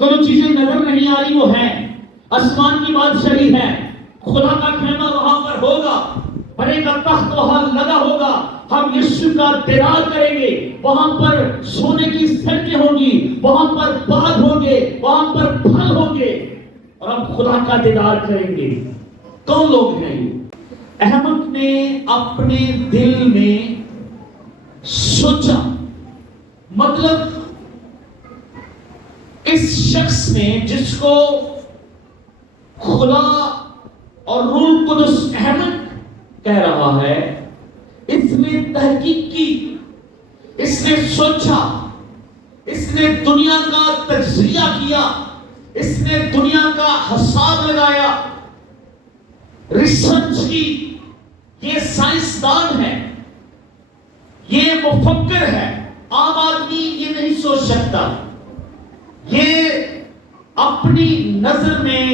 جو چیزیں نظر نہیں آ رہی وہ ہیں. آسمان کی بادشاہی ہے، خدا کا خیمہ وہاں پر ہوگا، بڑے کا تخت وہاں لگا ہوگا. ہم یسوع کا دیدار کریں گے، وہاں پر سونے کی سڑکیں ہوں گی، وہاں پر باغ ہوں گے، وہاں پر پھل ہوں گے، اور ہم خدا کا دیدار کریں گے. کون لوگ ہیں یہ؟ احمد نے اپنے دل میں سوچا، مطلب اس شخص نے جس کو خدا اور روح القدس احمد کہہ رہا ہے، اس نے تحقیق کی، اس نے سوچا، اس نے دنیا کا تجزیہ کیا، اس نے دنیا کا حساب لگایا، ریسرچ کی. یہ سائنسدان ہے، یہ مفکر ہے. عام آدمی یہ نہیں سوچ سکتا. یہ اپنی نظر میں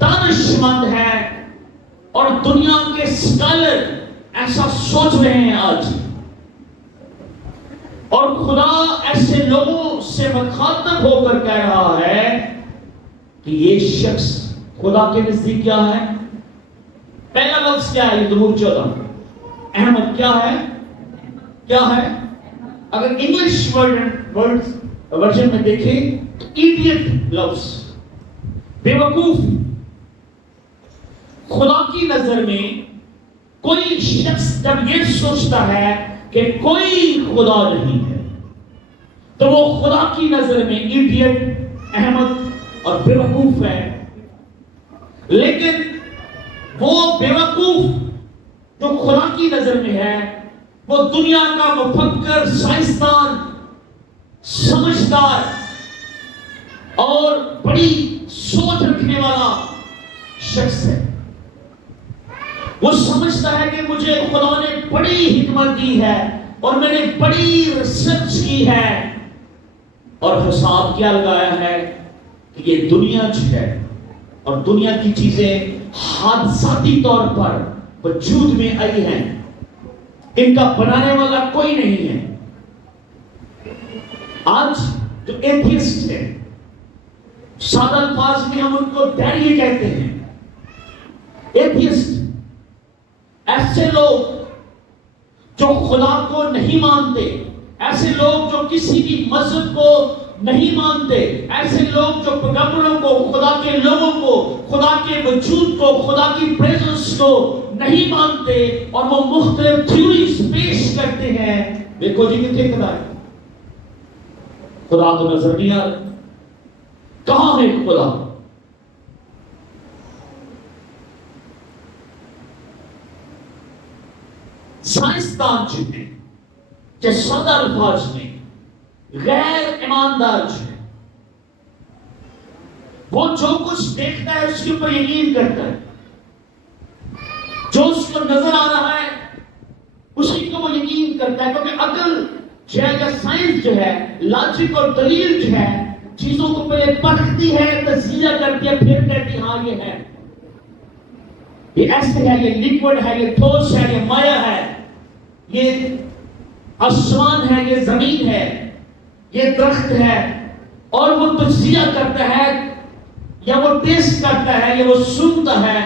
دانشمند ہے، اور دنیا کے اسکالر ایسا سوچ رہے ہیں آج. اور خدا ایسے لوگوں سے مخاطب ہو کر کہہ رہا ہے کہ یہ شخص خدا کے نزدیک کیا ہے؟ پہلا لفظ کیا ہے؟ زبور 14. احمد کیا ہے؟ کیا ہے؟ اگر انگلش ورژن میں دیکھیں تو ایڈیٹ لفظ، بے وقوف. خدا کی نظر میں کوئی شخص جب یہ سوچتا ہے کہ کوئی خدا نہیں ہے تو وہ خدا کی نظر میں ایڈیٹ، احمد اور بے وقوف ہے. لیکن وہ بے وقوف جو خدا کی نظر میں ہے، وہ دنیا کا مفکر، سائنسدان، سمجھدار اور بڑی سوچ رکھنے والا شخص ہے. وہ سمجھتا ہے کہ مجھے خدا نے بڑی حکمت دی ہے اور میں نے بڑی ریسرچ کی ہے اور حساب کیا لگایا ہے کہ یہ دنیا جو ہے اور دنیا کی چیزیں حادثاتی طور پر وجود میں آئی ہیں، ان کا بنانے والا کوئی نہیں ہے. آج جو ایتھیسٹ ہے، سادہ الفاظ میں ہم ان کو ڈیڈی کہتے ہیں. ایتھیسٹ ایسے لوگ جو خدا کو نہیں مانتے، ایسے لوگ جو کسی بھی مذہب کو نہیں مانتے، ایسے لوگ جو پیغمبروں کو، خدا کے لوگوں کو، خدا کے وجود کو، خدا کی پریزنس کو نہیں مانتے، اور وہ مختلف تھیوریز پیش کرتے ہیں. دیکھو جی کتنے خدا ہے، خدا تو نظر نہیں آ رہا. کہاں ہے خدا؟ سائنسدان جو ہیں، کہ سادہ الفاظ میں غیر ایماندار جو ہے، وہ جو کچھ دیکھتا ہے اس کے اوپر یقین کرتا ہے، جو اس کو نظر آ رہا ہے اسی کو وہ یقین کرتا ہے. کیونکہ عقل جو ہے یا سائنس جو ہے، لاجک اور دلیل جو ہے، چیزوں کو پہلے پرکھتی ہے، تجزیہ کرتی ہے، پھر کہتی ہے ہاں یہ ہے، یہ ایسے ہے، یہ لیکوڈ ہے، یہ ٹھوس ہے، یہ مائع ہے، یہ آسمان ہے، یہ زمین ہے، یہ درخت ہے. اور وہ تجزیہ کرتا ہے، یا وہ ٹیسٹ کرتا ہے، یا وہ سنتا ہے،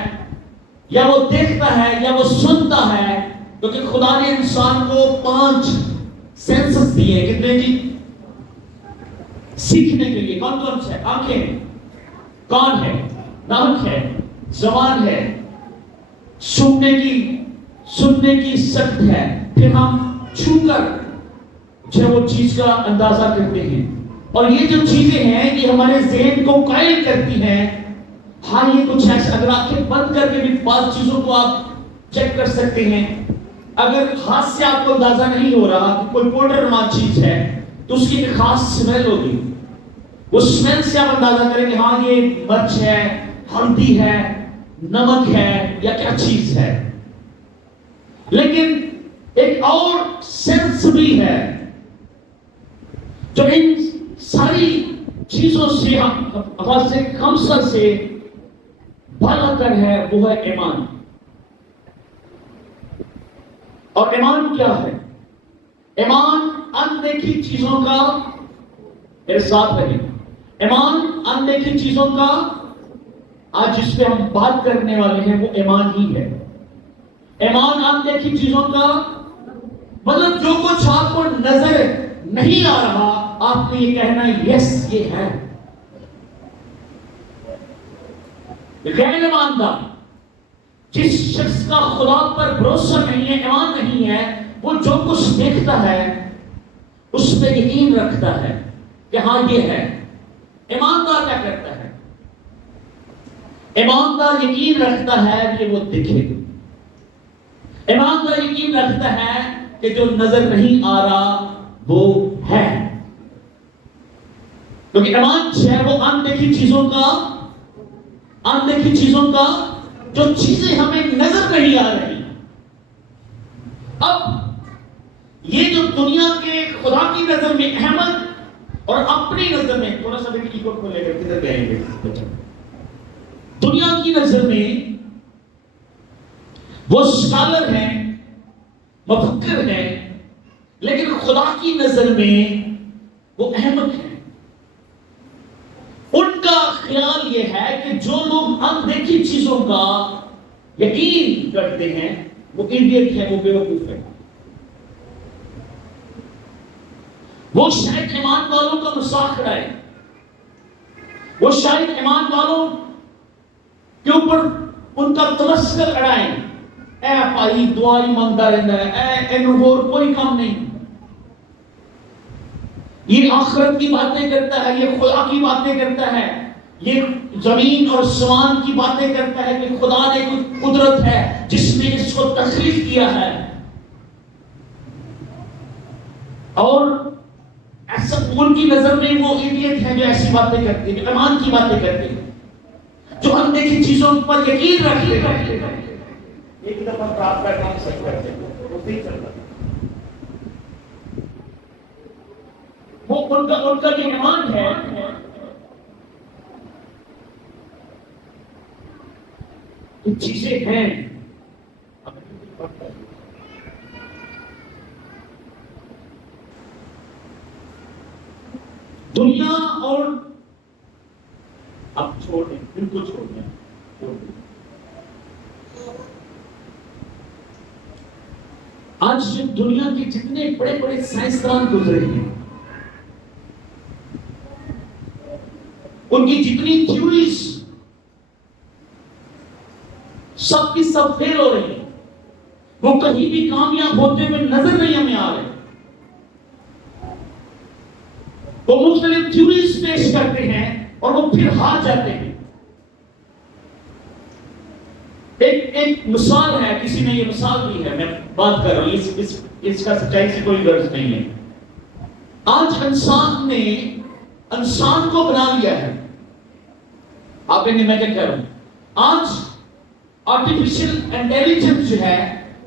یا وہ دیکھتا ہے، یا وہ سنتا ہے. کیونکہ خدا نے انسان کو 5 سینسز دیے. کتنے جی؟ سیکھنے کے لیے. کون کون سے؟ آنکھیں، کان ہے، ناک ہے، زبان ہے، سننے کی سخت ہے. پھر ہم چھو کر جو وہ چیز کا اندازہ کرتے ہیں. اور یہ جو چیزیں ہیں یہ ہمارے ذہن کو قائل کرتی ہیں. ہاں یہ کچھ ایسا، اگر آنکھیں بند کر کے بھی بعض چیزوں کو آپ چیک کر سکتے ہیں. اگر ہاتھ سے آپ کو اندازہ نہیں ہو رہا کہ کوئی پاؤڈر نما چیز ہے تو اس کی ایک خاص سمیل ہوگی. وہ سمیل سے آپ اندازہ کریں کہ ہاں یہ مرچ ہے، ہلدی ہے، نمک ہے، یا کیا چیز ہے. لیکن ایک اور سینس بھی ہے جو ان ساری چیزوں سے حواس خمسہ سے بڑھ کر ہے، وہ ہے ایمان. اور ایمان کیا ہے؟ ایمان اندیکھی چیزوں کا، میرے ساتھ رہے، ایمان اندیکھی چیزوں کا آج جس پہ ہم بات کرنے والے ہیں وہ ایمان ہی ہے. ایمان اندیکھی چیزوں کا مطلب جو کچھ آپ کو نظر نہیں آ رہا آپ کو یہ کہنا یس یہ ہے. غیر ایماندار جس شخص کا خدا پر بھروسہ نہیں ہے، ایمان نہیں ہے، وہ جو کچھ دیکھتا ہے اس پہ یقین رکھتا ہے کہ ہاں یہ ہے. ایماندار کیا کرتا ہے؟ ایماندار یقین رکھتا ہے کہ وہ دکھے. ایماندار یقین رکھتا ہے کہ جو نظر نہیں آ رہا وہ ہے. کیونکہ ایمان جو ہے وہ اندیکھی چیزوں کا جو چیزیں ہمیں نظر نہیں آ رہی. اب یہ جو دنیا کے خدا کی نظر میں احمد اور اپنی نظر میں تھوڑا سا کی کو لے کر کدھر گئے گے. دنیا کی نظر میں وہ اسکالر ہیں، مفکر ہیں، لیکن خدا کی نظر میں وہ احمد ہیں. ان کا خیال یہ ہے کہ جو لوگ اندیکھی چیزوں کا یقین کرتے ہیں وہ ایڈیٹ ہے، وہ بیوقوف ہے. وہ شاید ایمان والوں کا مذاق اڑائے، وہ شاید ایمان والوں کے اوپر ان کا تمسخر اڑائیں. اے بھائی دعا ہی مانگتا رہتا ہے، اینو اور کوئی کام نہیں. یہ آخرت کی باتیں کرتا ہے، یہ خدا کی باتیں کرتا ہے، یہ زمین اور آسمان کی باتیں کرتا ہے کہ خدا نے کوئی قدرت ہے جس نے اس کو تخلیق کیا ہے. اور ایسا ان کی نظر میں وہ ایڈیٹ ہیں جو ایسی باتیں کرتے ہیں، جو ایمان کی باتیں کرتے ہیں، جو اندیکھی چیزوں پر یقین رکھتے ہیں. ایک دفعہ پراپت کا کام سچ کرتے ہیں وہ نہیں چلتا. وہ ان کا جو ایمان ہے جو چیزیں ہیں دنیا اور اب چھوڑ دیں، بالکل چھوڑ دیں. آج دنیا کے جتنے بڑے بڑے سائنسدان گزرے ہیں، ان کی جتنی تھیوریز سب کی سب فیل ہو رہی ہیں. وہ کہیں بھی کامیاب ہوتے ہوئے نظر نہیں ہمیں آ رہے. وہ مختلف تھیوریز پیش کرتے ہیں اور وہ پھر ہار جاتے ہیں. ایک مثال ہے، کسی نے یہ مثال دی ہے، میں بات کر رہا ہوں، اس کا سچائی سے کوئی غرض نہیں ہے. آج انسان نے انسان کو بنا لیا ہے. آپ نے میں کیا کہہ رہا ہوں، آج آرٹیفیشل انٹیلیجنس جو ہے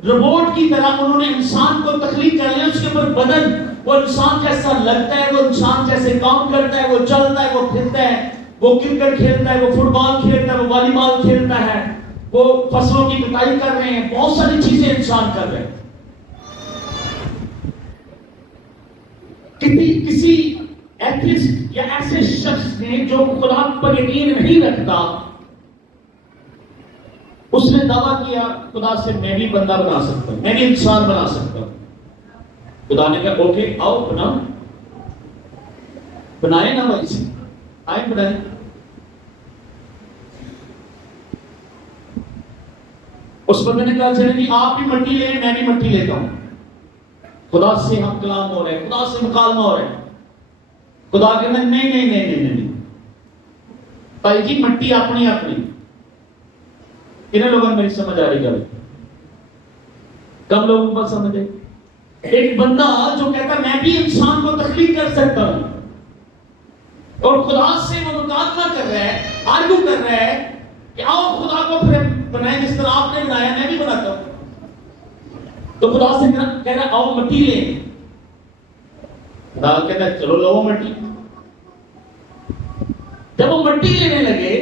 روبوٹ کی طرح انہوں نے انسان کو تخلیق کر لیا. اس کے اوپر بدن وہ انسان جیسا لگتا ہے، وہ انسان جیسے کام کرتا ہے، وہ چلتا ہے، وہ پھرتا ہے، وہ کرکٹ کھیلتا ہے، وہ فٹ بال کھیلتا ہے، وہ والی بال کھیلتا ہے، وہ فصلوں کی کٹائی کر رہے ہیں. بہت ساری چیزیں انسان کر رہے ہیں. کسی ایتھیسٹ یا ایسے شخص نے جو خدا پر یقین نہیں رکھتا، اس نے دعویٰ کیا خدا سے میں بھی بندہ بنا سکتا ہوں، میں بھی انسان بنا سکتا ہوں. خدا نے کہا اوکے آؤ بناؤ. بنائے نا بھائی سے آئے بنائے. اس بندے نے کہا چلے نہیں آپ بھی مٹی لیں میں بھی مٹی لیتا ہوں. خدا سے ہم کلام ہو رہے ہیں، خدا سے مکالمہ ہو رہے ہیں. خدا کہنا نہیں نہیں نہیں نہیں نہیں بھائی جی مٹی اپنی اپنی. کنہیں لوگوں میری سمجھ آ رہی گل؟ کم لوگوں کو سمجھے. ایک بندہ جو کہتا میں بھی انسان کو تخلیق کر سکتا ہوں اور خدا سے وہ مکالمہ کر رہا ہے، آرگو کر رہا ہے کہ آؤ خدا کو پھر بنائیں جس طرح آپ نے بنایا میں بھی بناتا ہوں. تو خدا سے کہہ رہا آؤ مٹی لیں. خدا کہتا ہے چلو لو مٹی. جب وہ مٹی لینے لگے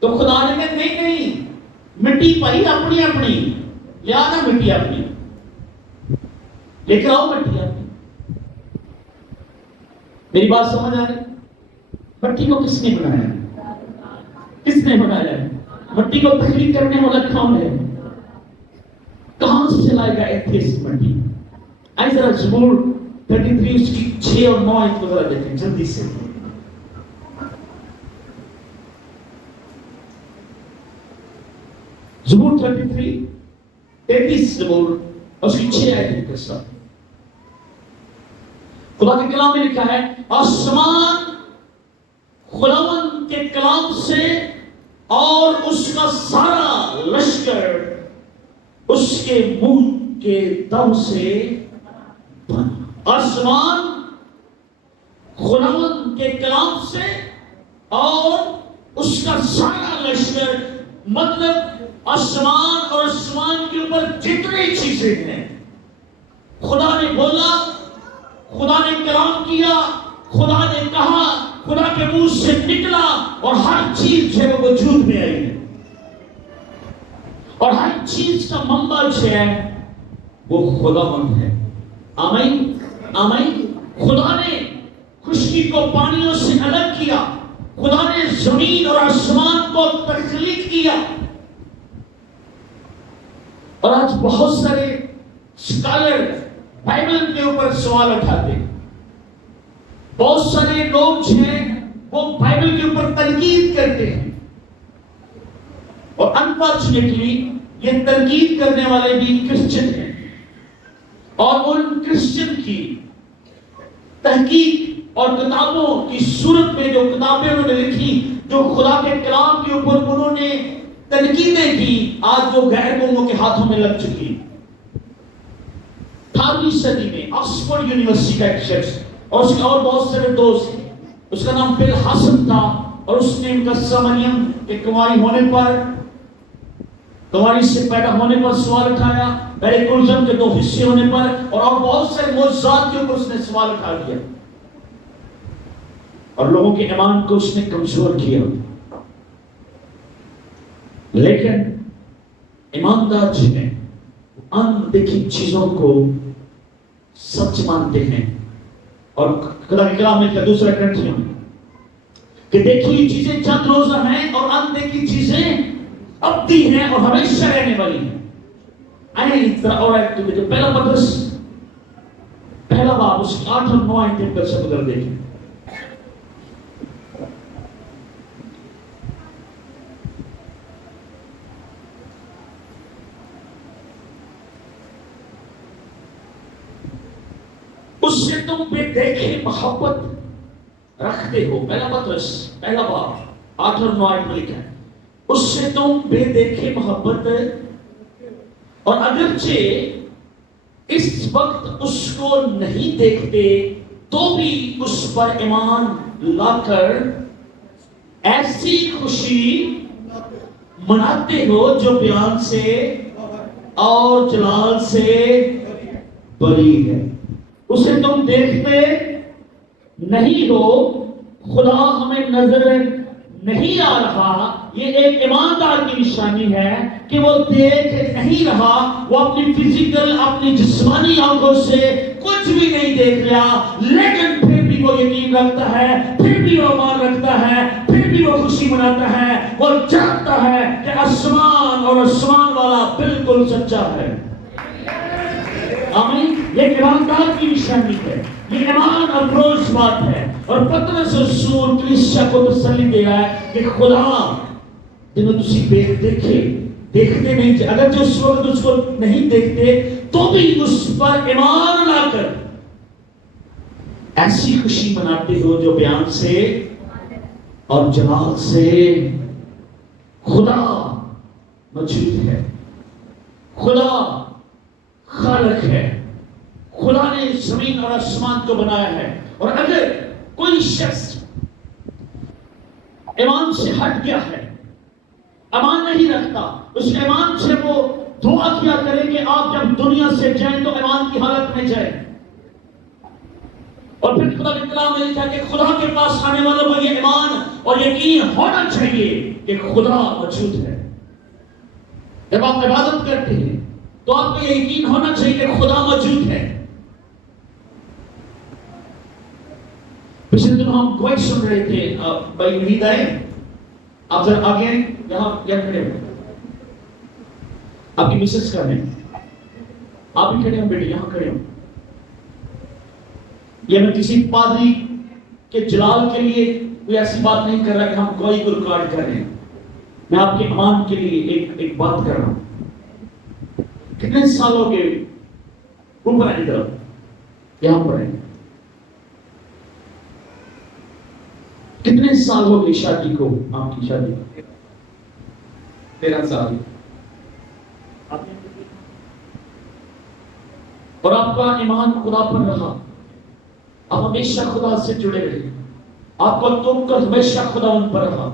تو خدا نے کہا نہیں نہیں مٹی پائی اپنی اپنی لیا نا مٹی اپنی لے کر آؤ مٹی اپنی. میری بات سمجھ آ رہی؟ مٹی کو کس نے بنایا؟ کس نے بنایا؟ مٹی کو تخلیق کرنے والا کون ہے؟ کہاں سے لائے گا ایتھیسٹ مٹی؟ آئے ذرا زبور 33 اس کی 6 اور 9 آیت کو ذرا دیکھیں جلدی سے. زبور 33 زبور اور اس کی 6 آیت کے ساتھ خدا کے کلام میں لکھا ہے آسمان خداوند کے کلام سے اور اس کا سارا لشکر اس کے منہ کے دم سے بنا. آسمان خداوند کے کلام سے اور اس کا سارا لشکر مطلب آسمان اور آسمان کے اوپر جتنی چیزیں ہیں خدا نے بولا، خدا نے کلام کیا، خدا نے کہا، خدا کے منہ سے نکلا اور ہر چیز جو ہے وہ وجود میں آئی ہے اور ہر چیز کا منبع جو ہے وہ خداوند ہے. آمین آمین. خدا نے خشکی کو پانیوں سے الگ کیا، خدا نے زمین اور آسمان کو تخلیق کیا. اور آج بہت سارے اسکالر بائبل کے اوپر سوال اٹھاتے ہیں، بہت سارے لوگ جو ہیں وہ بائبل کے اوپر تنقید کرتے ہیں اور انفارچونیٹلی یہ تنقید کرنے والے بھی کرسچن ہیں اور ان کرسچن کی تحقیق اور کتابوں کی صورت میں جو کتابیں انہوں نے لکھی، جو خدا کے کلام کے اوپر انہوں نے تنقیدیں کی، آج وہ غیر قوموں کے ہاتھوں میں لگ چکی. 18ویں صدی میں آکسفورڈ یونیورسٹی کا ایک شخص اور اس کے اور بہت سارے دوست، اس کا نام بل حسن تھا اور اس نے مقدسہ مریم کے کنواری ہونے پر، کنواری سے پیدا ہونے پر سوال اٹھایا، میری کلزم کے 2 حصے ہونے پر اور بہت سارے معجزات کے اوپر اس نے سوال اٹھا دیا اور لوگوں کے ایمان کو اس نے کمزور کیا. لیکن ایماندار جو ہیں ان دیکھی چیزوں کو سچ مانتے ہیں اور خدا کے کلام میں دوسرا کنٹریوں کہ دیکھی چیزیں چند روزہ ہیں اور ان دیکھی چیزیں ابدی ہیں اور ہمیشہ رہنے والی ہیں. پہلا پترس پہلا باب اس کی 8 اور 9 آیتیں پر سے بدل دیکھیں. اس سے تم بے دیکھے محبت رکھتے ہو. پہلا پترس پہلا باب 8 اور 9 آیت میں لکھا ہے اس سے تم بے دیکھے محبت، اور اگرچہ اس وقت اس کو نہیں دیکھتے تو بھی اس پر ایمان لا کر ایسی خوشی مناتے ہو جو بیان سے اور جلال سے بری ہے. اسے تم دیکھتے نہیں ہو، خدا ہمیں نظر نہیں آ رہا. یہ ایک ایماندار کی نشانی ہے کہ وہ دیکھ نہیں رہا، وہ اپنی فزیکل اپنی جسمانی آنکھوں سے کچھ بھی نہیں دیکھ رہا، لیکن پھر بھی وہ یقین رکھتا ہے، پھر بھی وہ ایمان رکھتا ہے، پھر بھی وہ خوشی مناتا ہے. وہ جانتا ہے کہ آسمان اور آسمان والا بالکل سچا ہے. آمین. یہ ایماندار کی نشانی ہے، یہ ایمان افروز بات ہے. اور پترس رسول کلیسیا کو تسلی دے رہا ہے کہ خدا جنہوں تسی دیکھے دیکھتے نہیں، اگر جو اس وقت اس کو نہیں دیکھتے تو بھی اس پر ایمان لا کر ایسی خوشی مناتے ہو جو بیان سے اور جلال سے خدا موجود ہے. خدا خالق ہے، خدا نے زمین اور آسمان کو بنایا ہے. اور اگر کوئی شخص ایمان سے ہٹ گیا ہے، ایمان نہیں رکھتا، اس ایمان سے وہ دعا کیا کرے کہ آپ جب دنیا سے جائیں تو ایمان کی حالت میں جائیں. اور پھر خدا کے کلام میں لکھا کہ خدا کے پاس آنے والوں کو یہ ایمان اور یقین ہونا چاہیے کہ خدا موجود ہے. جب آپ عبادت کرتے ہیں تو آپ کو یہ یقین ہونا چاہیے کہ خدا موجود ہے. پچھلے دنوں ہم گواہی سن رہے تھے. بھائی وحید آئے, آپ ذرا آگے آئیں, یہاں کھڑے ہو. آپ کی مسز کا ہے, آپ بھی کھڑے ہو بیٹے, یہاں کھڑے ہو. یہ میں کسی پادری کے جلال کے لیے کوئی ایسی بات نہیں کر رہا کہ ہم گواہی کو ریکارڈ کر رہے ہیں. میں آپ کے ایمان کے لیے ایک بات کر رہا ہوں. کتنے سال ہو گئے, اوپر آئیں طرف, یہاں پر آئیں, کتنے سال ہو گئی شادی کو, آپ کی شادی 13 سال, اور آپ کا ایمان خدا پر رہا, آپ ہمیشہ خدا سے جڑے رہے, آپ کا توکل ہمیشہ خدا ان پر رہا,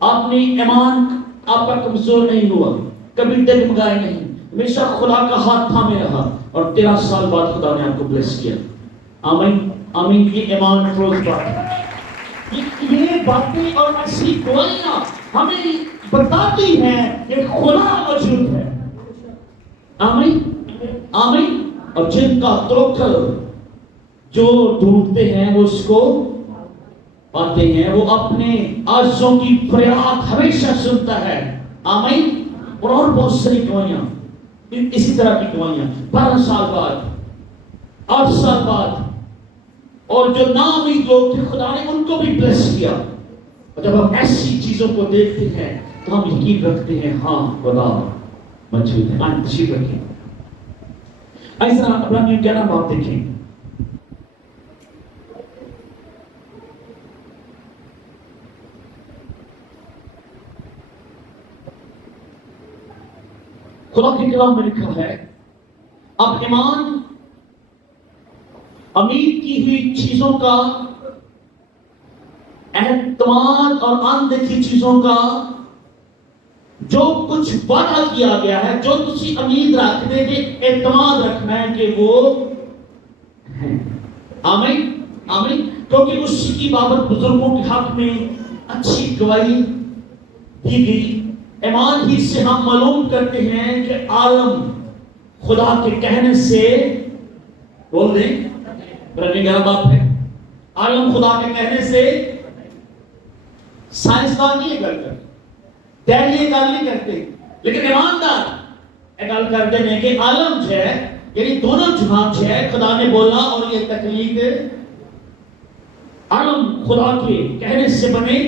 آپ نے ایمان آپ کا کمزور نہیں ہوا, کبھی ڈگمگائے نہیں, ہمیشہ خدا کا ہاتھ تھامے رہا, اور 13 سال بعد خدا نے آپ کو بلیس کیا. آمین آمین. یہ ایمان فروز بات ہے. یہ باتیں اور ایسی گواہیاں ہمیں بتاتی ہیں کہ خدا موجود ہے. آمین آمین. اور جن کا توکل جو ڈھونڈتے ہیں وہ اس کو پاتے ہیں, وہ اپنے عاجزوں کی فریاد ہمیشہ سنتا ہے. آمین. اور بہت ساری گواہیاں اسی طرح کی گواہیاں 12 سال بعد, 8 سال بعد, اور جو ناامید لوگ تھے خدا نے ان کو بھی بلیس کیا. اور جب ہم ایسی چیزوں کو دیکھتے ہیں تو ہم یقین رکھتے ہیں ہاں خدا موجود ہے. آئیں تشریف رکھیں. ایسا ابراہیم 11 باب دیکھیں. خدا کے کلام میں لکھا ہے, اب ایمان امید کی ہوئی چیزوں کا, اعتماد اور اندیکھی چیزوں کا, جو کچھ وعدہ کیا گیا ہے, جو تسی امید رکھتے ہیں, اعتماد رکھنا ہے کہ وہ ہے. آمین آمین. کیونکہ اسی کی بابت بزرگوں کے حق میں اچھی گواہی دی گئی. ایمان ہی سے ہم معلوم کرتے ہیں کہ عالم خدا کے کہنے سے, بول دیں برہنی گرہ باپ ہے, عالم خدا کے کہنے سے, سائنسدان نہیں گل کرتے, دہلی گل نہیں کرتے, لیکن ایماندار گل کرتے ہیں کہ عالم جو ہے, یعنی دونوں جہان جو ہے, خدا نے بولا اور یہ تخلیق عالم خدا کے کہنے سے بنے.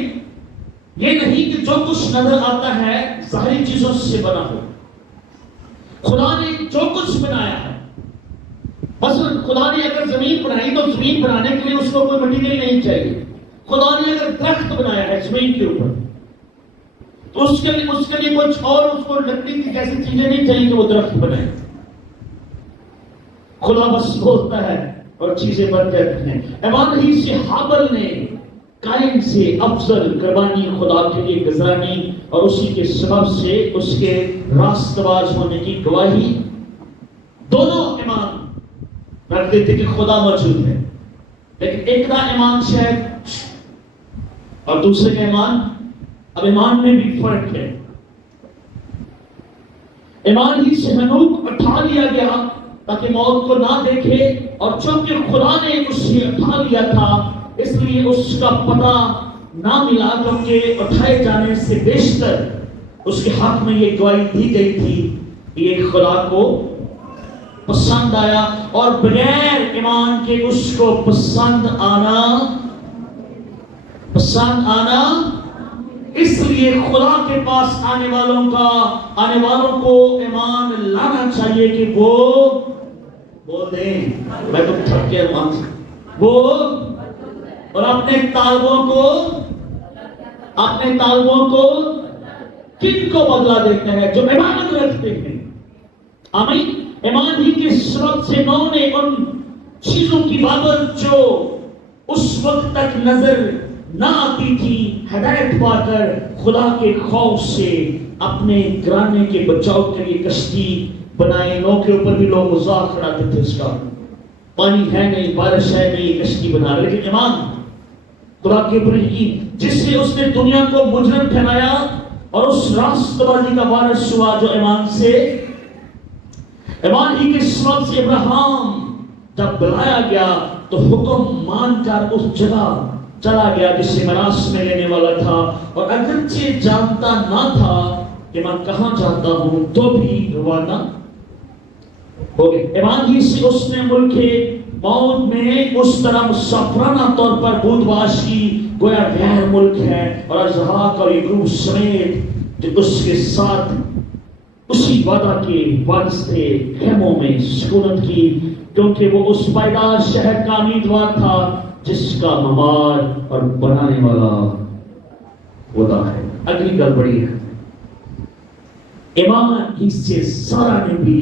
یہ نہیں کہ جو کچھ نظر آتا ہے ظاہری چیزوں سے بنا ہو. خدا نے جو کچھ بنایا ہے, مثلا خدا نے اگر زمین بنائی تو زمین بنانے کے لیے اس کو کوئی مٹیریل نہیں چاہیے. خدا نے اگر درخت بنایا ہے زمین کے اوپر تو اس کے لیے کچھ اور اس کو لکڑی کی کیسی چیزیں نہیں چاہیے کہ وہ درخت بنائے. خدا بس بولتا ہے اور چیزیں بن جاتی ہیں. ایمان ہی سے حابل نے قائم سے افضل قربانی خدا کے لیے گزرانی, اور اسی کے سبب سے اس کے راست باز ہونے کی گواہی. دونوں ایمان رکھتے تھے کہ خدا موجود ہے, لیکن ایک کا ایمان شاید اور دوسرے کا ایمان, اب ایمان میں بھی فرق ہے. ایمان ہی سے ہنوک اٹھا لیا گیا تاکہ موت کو نہ دیکھے, اور چونکہ خدا نے اسے اٹھا لیا تھا اس لیے اس کا پتہ نہ ملا, کیونکہ اٹھائے جانے سے بیشتر اس کے حق میں یہ گواہی دی گئی تھی یہ خدا کو پسند آیا, اور بغیر ایمان کے اس کو پسند آنا اس لیے خدا کے پاس آنے والوں کو ایمان لانا چاہیے کہ وہ بول دیں میں تو تھک گیا وہ, اور اپنے طالبوں کو کن کو بدلا دیتا ہے جو ایمان رکھتے ہیں. آمین. ایمان ہی کے سبب سے انہوں نے ان چیزوں کی بابت جو اس وقت تک نظر نہ آتی تھی, ہدایت پا کر خدا کے خوف سے اپنے گھرانے کے بچاؤ کے لیے کشتی بنائے. نو کے اوپر بھی لوگ مذاق اڑاتے تھے, اس کا پانی ہے نہیں, بارش ہے نہیں, کشتی بنا رہے. لیکن ایمان خدا کے اوپر یقین, جس سے اس نے دنیا کو مجرم ٹھہرایا اور اس راست بازی کا وارث ہوا جو ایمان ہی کے سبب سے ابراہیم جب بلایا گیا تو حکم مان کر اس جگہ چلا گیا جسے مراس میں لینے والا تھا، اور اگرچہ جانتا نہ تھا کہ میں کہاں جاتا ہوں تو بھی روانہ ہو گئے۔ ایمان ہی سے اس نے ملک موت میں اس طرح مسافرانہ طور پر بودواش کی گویا غیر ملک ہے، اور ازحاق اور یعقوب سمیت جو اس کے ساتھ اسی وعدہ کے وارث تھے خیموں میں سکونت کی، کیونکہ وہ اس پائیدار شہر کا امیدوار تھا جس کا ممار اور بنانے والا خدا ہے۔ اگلی گڑبڑی ہے، ایمان ہی سے سارا نے بھی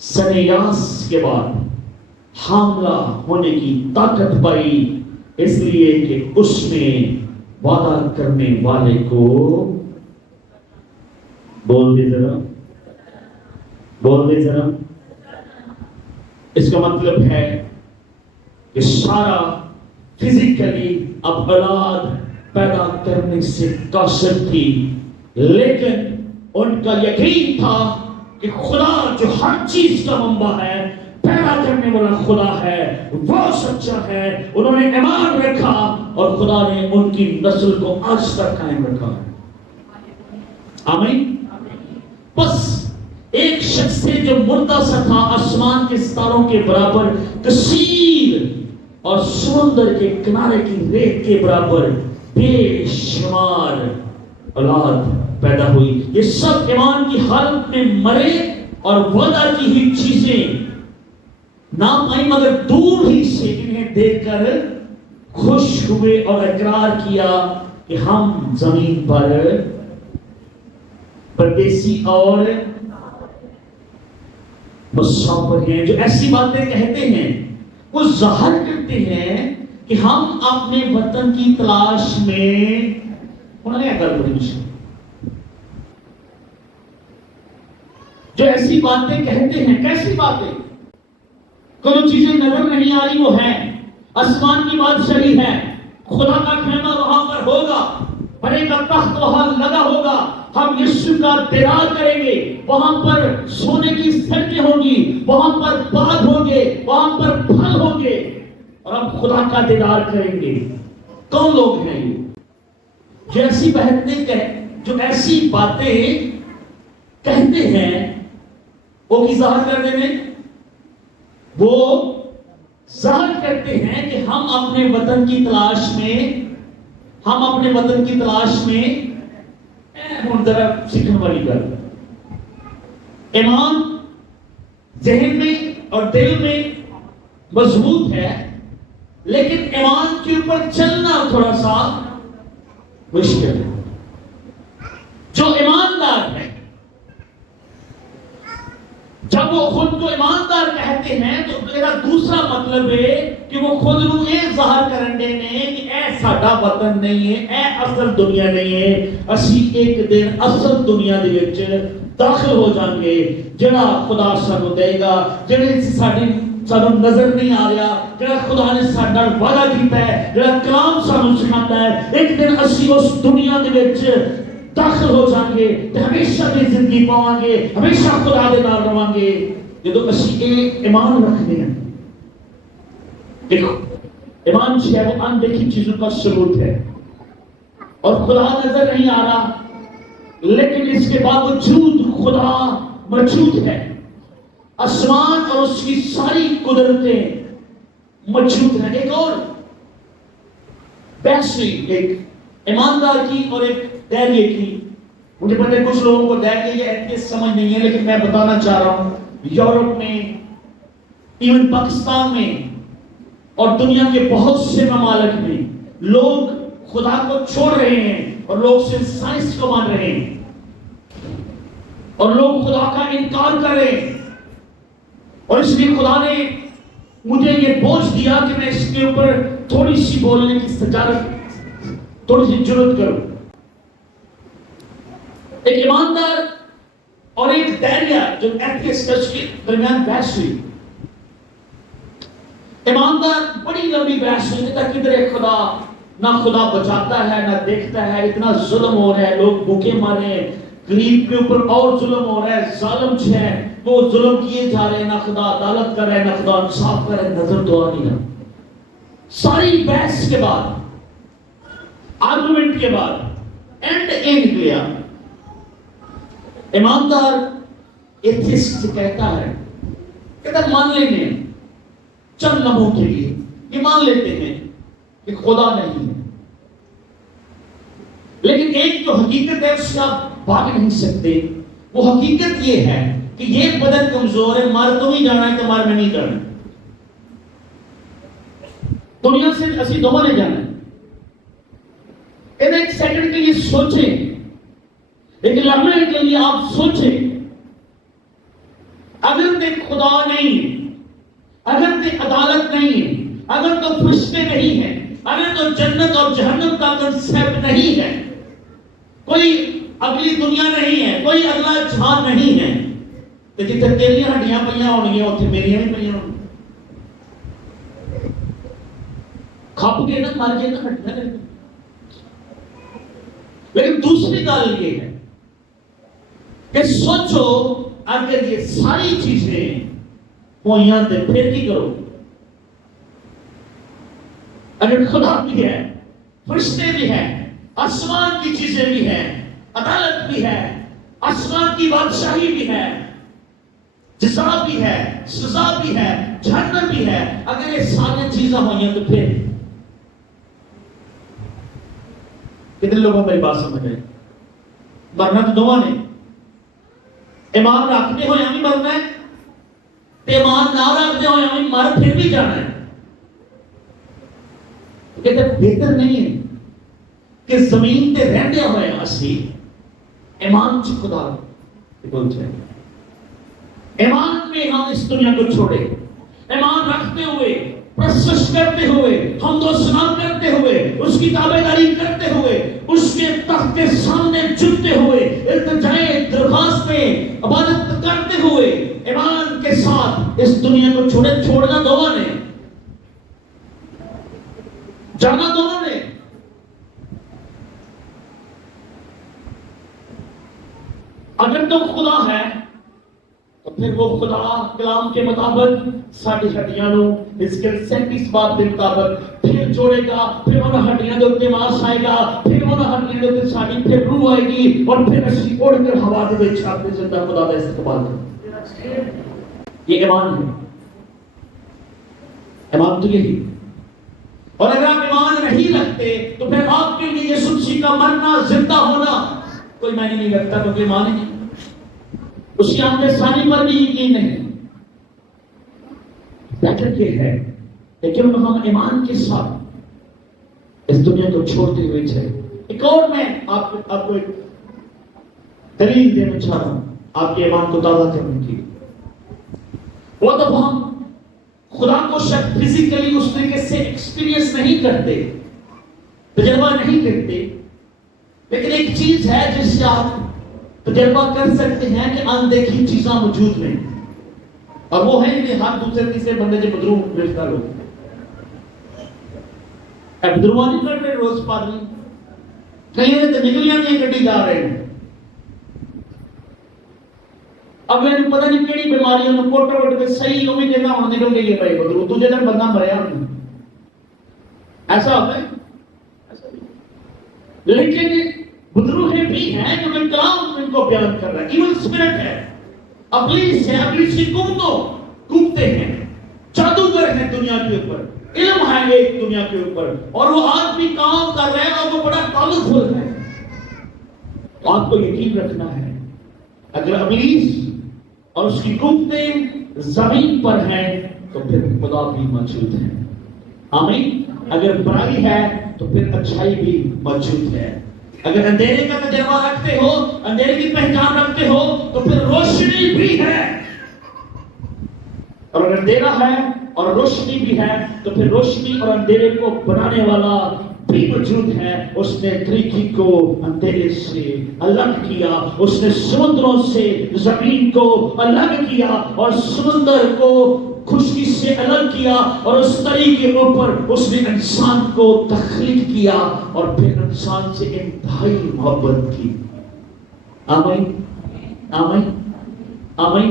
سنیاس کے بعد حاملہ ہونے کی طاقت پائی، اس لیے کہ اس میں وعدہ کرنے والے کو بول دے ذرا، بول دے ذرا۔ اس کا مطلب ہے کہ سارا فزیکلی اب اولاد پیدا کرنے سے قاصر تھی، لیکن ان کا یقین تھا کہ خدا جو ہر چیز کا منبع ہے، پیدا کرنے والا خدا ہے، وہ سچا ہے۔ انہوں نے ایمان رکھا اور خدا نے ان کی نسل کو آج تک قائم رکھا ہے۔ آمین۔ بس ایک شخص سے جو مردہ سا تھا، آسمان کے ستاروں کے برابر کثیر اور سمندر کے کنارے کی ریت کے برابر بے شمار اولاد پیدا ہوئی۔ یہ سب ایمان کی حالت میں مرے اور وعدہ کی ہی چیزیں نام آئی، مگر دور ہی سے انہیں دیکھ کر خوش ہوئے اور اقرار کیا کہ ہم زمین پر پردیسی اور مسافر ہیں۔ جو ایسی باتیں کہتے ہیں وہ ظاہر کرتے ہیں کہ ہم اپنے وطن کی تلاش میں جو ایسی باتیں کہتے ہیں، کیسی باتیں؟ کوئی چیزیں نظر نہیں آ رہی، وہ ہے آسمان کی بادشاہی ہے، خدا کا خیمہ وہاں پر ہوگا، بڑے کا تخت وہاں لگا ہوگا، ہم یسوع کا دیدار کریں گے، وہاں پر سونے کی سڑکیں ہوں گی، وہاں پر باغ ہوں گے، وہاں پر پھل ہوں گے، اور ہم خدا کا دیدار کریں گے۔ کون لوگ ہیں یہ جو ایسی جو ایسی باتیں کہتے ہیں؟ وہ کی ظاہر کر دیں، وہ ظاہر کرتے ہیں کہ ہم اپنے وطن کی تلاش میں ذرا سیکھنے والی گل، ایمان ذہن میں اور دل میں مضبوط ہے، لیکن ایمان کے اوپر چلنا تھوڑا سا مشکل ہے۔ جو ایماندار ہے، جب وہ خود کو ایماندار کہتے ہیں تو میرا دوسرا مطلب ہے کہ وہ خود نو یہ ظاہر کرنے نے کہ اے ساڈا وطن نہیں ہے، اے اصل دنیا نہیں ہے، اسی ایک دن اصل دنیا دے وچ داخل ہو جان گے، جڑا خدا سانو دے گا، جڑے سانو نظر نہیں آ رہا، جڑا خدا نے ساڈے نال وعدہ کیتا ہے، جڑا کلام سانو سکھاتا ہے، ایک دن اسی اس دنیا دے وچ داخل ہو جائیں گے تو ہمیشہ کی زندگی پاؤں گے، ہمیشہ خدا دے نال رہاں گے۔ یہ تو اسی ایمان رکھنے ہیں۔ دیکھو ایمان جو ہے وہ اندیکھی چیزوں کا ثبوت ہے، اور خدا نظر نہیں آ رہا، لیکن اس کے باوجود خدا موجود ہے۔ آسمان اور اس کی ساری قدرتیں موجود ہیں۔ ایک اور بحث ہوئی، ایک ایماندار کی اور ایک دائریے کی۔ مجھے پتہ ہے کچھ لوگوں کو دائریے یہ اہمیت سمجھ نہیں ہے، لیکن میں بتانا چاہ رہا ہوں، یورپ میں، ایون پاکستان میں اور دنیا کے بہت سے ممالک میں لوگ خدا کو چھوڑ رہے ہیں اور لوگ صرف سائنس کو مان رہے ہیں، اور لوگ خدا کا انکار کر رہے ہیں، اور اس لیے خدا نے مجھے یہ بوجھ دیا کہ میں اس کے اوپر تھوڑی سی بولنے کی سجارت، تھوڑی سی جرات کروں۔ ایک ایماندار اور ایک دائریہ جو ایتھیسٹ کے درمیان بحث ہوئی۔ ایماندار بڑی لمبی بحث ہوئی کہ کدھر ہے خدا، نہ خدا بچاتا ہے نہ دیکھتا ہے، اتنا ظلم ہو رہا ہے، لوگ بھوکے مارے ہیں، غریب کے اوپر اور ظلم ہو رہا ہے، ظالم جو ہے وہ ظلم کیے جا رہے ہیں، نہ خدا عدالت کر رہے ہیں، نہ خدا انصاف کر رہے ہیں، نظر تو آ نہیں رہا. ساری بحث کے بعد، آرگومنٹ کے بعد اینڈ نکلیا. ایماندار ایتھسٹ کہتا ہے مان لیں گے چند لمحوں کے لیے، یہ مان لیتے ہیں کہ خدا نہیں ہے، لیکن ایک جو حقیقت ہے اس سے آپ بھاگ نہیں سکتے. وہ حقیقت یہ ہے کہ یہ بدن کمزور ہے، مر تو نہیں جانا ہے کہ مر میں نہیں جانا. دنیا سے اسی دونوں نے جانا ہے. ایک سیکنڈ کے لیے سوچیں، ایک لمحے کے لیے آپ سوچیں، اگر تے خدا نہیں ہے، اگر تے عدالت نہیں ہے، اگر تو فرشتے نہیں ہیں، اگر تو جنت اور جہنم کا کنسیپٹ نہیں ہے، کوئی اگلی دنیا نہیں ہے، کوئی اگلا جہان نہیں ہے، تو جتنے تیریاں ہڈیاں پہ ہونگیاں اتنے میریاں بھی پہ ہونگیاں. کھپ کے نہ مر کے نہ ہڈیاں رہتے. لیکن دوسری گل یہ ہے کہ سوچو اگر یہ ساری چیزیں ہوئیاں تو پھر کی کرو؟ اگر خدا بھی ہے، فرشتے بھی ہیں، آسمان کی چیزیں بھی ہیں، عدالت بھی ہے، آسمان کی بادشاہی بھی ہے، جزا بھی ہے، سزا بھی ہے، جہنم بھی ہے، اگر یہ ساری چیزیں ہوئیاں تو پھر کتنے لوگوں میری بات سمجھ رہے؟ مرنا تو دونوں نے. ایمان رکھتے ہوئے ہمیں مرنا ہے، ایمان نہ رکھتے ہوئے ہمیں مر پھر بھی جانا ہے. کہتے بہتر نہیں ہے کہ زمین تے رہتے ہوئے اسی ایمان چ خدا بول جائے. ایمان میں ہم اس دنیا کو چھوڑے، ایمان رکھتے ہوئے، پرستش کرتے ہوئے، حمد و ثنا کرتے ہوئے، اس کی تابعداری کرتے ہوئے، اس کے تخت کے سامنے جھکتے ہوئے، التجائے درخواستیں عبادت کرتے ہوئے ایمان کے ساتھ اس دنیا کو چھوڑنا دونوں نے، جانا دونوں نے. اگر تو خدا ہے تو پھر وہ خدا کلام کے مطابق ساری ہڈیاں نو حزقیل 37 باب کے مطابق پھر جوڑے گا، پھر انہاں ہڈیاں دے اوپر ماس آئے گا، پھر انہاں ہڈیاں دے اوپر ساری پھر روح آئے گی، اور پھر اسی اڑ کر ہوا دے وچ اپنے زندہ خدا کا استقبال کریں. یہ ایمان ہے. ایمان تو یہی. اور اگر آپ ایمان نہیں رکھتے تو پھر آپ کے لیے یسوع مسیح کا مرنا، زندہ ہونا کوئی معنی نہیں رکھتا، کیونکہ ایمان ہی نہیں. اس کی آمد ثانی پر بھی یقین نہیں. بہتر یہ ہے کہ کیوں نہ ہم ایمان کے ساتھ اس دنیا کو چھوڑتے ہوئے چلے. ایک اور میں آپ کو ایک دلیل دینا چاہ رہا ہوں آپ کے ایمان کو تازہ کرنے کی. وہ تو ہم خدا کو شاید فزیکلی اس طریقے سے ایکسپیرینس نہیں کرتے، تجربہ نہیں کرتے، لیکن ایک چیز ہے جس سے آپ تجربہ کر سکتے ہیں کہ اندیکھی چیزاں موجود ہیں، اور وہ ہے کہ ہر دوسرے تیسرے بندے جو بدرو رشتہ لوگ بدروانی کر رہے روز پانی کہیں تو نکلیاں نہیں کٹی جا رہے ہیں. اگلے نے پتہ نہیں کیڑی بیماریاں نو کوٹ کے صحیح ہوئی جگہ ہوں نکل گئی ہے بھائی بدرو، تجھے دن بندہ مریا نہیں. ایسا ہوتا ہے. لیکن بدروح بھی ہیں جو میں کلام ان کو بیان کر رہا ہے. ایون اسپرٹ ہے، ابلیس ہے، ابلیس کی قوتیں ہیں، جادوگر ہیں دنیا کے اوپر، علم ہے ایک دنیا کے اوپر، اور وہ آج بھی کام کر رہے ہیں اور وہ بڑا پاورفل ہے. تو آپ کو یقین رکھنا ہے اگر ابلیس اور اس کی قوتیں زمین پر ہیں تو پھر خدا بھی موجود ہے. آمین. اگر برائی ہے تو پھر اچھائی بھی موجود ہے. اگر اندھیرے کا تجربہ رکھتے ہو، اندھیرے کی پہچان رکھتے ہو تو پھر روشنی بھی ہے. اور اگر اندھیرا ہے اور روشنی بھی ہے تو پھر روشنی اور اندھیرے کو بنانے والا بھی موجود ہے. اس نے تاریکی کو اندھیرے سے الگ کیا، اس نے سمندروں سے زمین کو الگ کیا اور سمندر کو خشکی سے الگ کیا، اور اس تری کے اوپر اس نے انسان کو تخلیق کیا اور پھر انسان سے انتہائی محبت کی. آمین آمین آمین.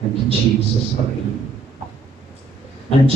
Thank you, Jesus. Hallelujah. And